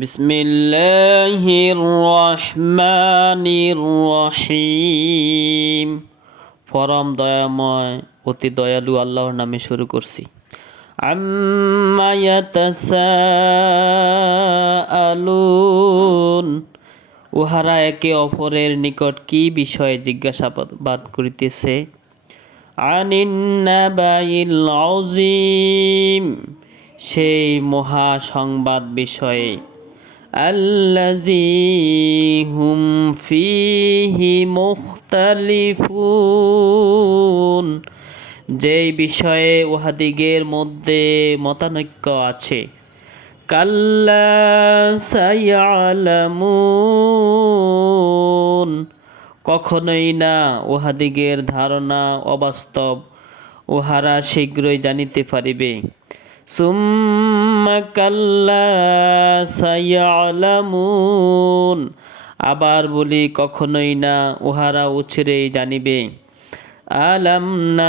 বিসমিল্লাহির রহমানির রহিম। পরম দয়াময় অতি দয়ালু আল্লাহর নামে শুরু করছি। আম্মা ইয়াতাসাআলুন, উহারা একে অপরের নিকট কি বিষয়ে জিজ্ঞাসাবাদ করিতেছে। আনিন নাবাইল আযীম, সেই মহা সংবাদ বিষয়ে। আল্লাযী হুম ফীহি মুখতালিফুন, যেই বিষয়ে উহাদিগের মধ্যে মতানৈক্য আছে। কাল্লা সায়ালামুন, কখনোই না, উহাদিগের ধারণা অবাস্তব, উহারা শীঘ্রই জানিতে পারিবে। সুম্মা কাল্লা সায়ালামুন, আবার বলি কখনোই না, উহারা অচিরেই জানিবে। আলাম না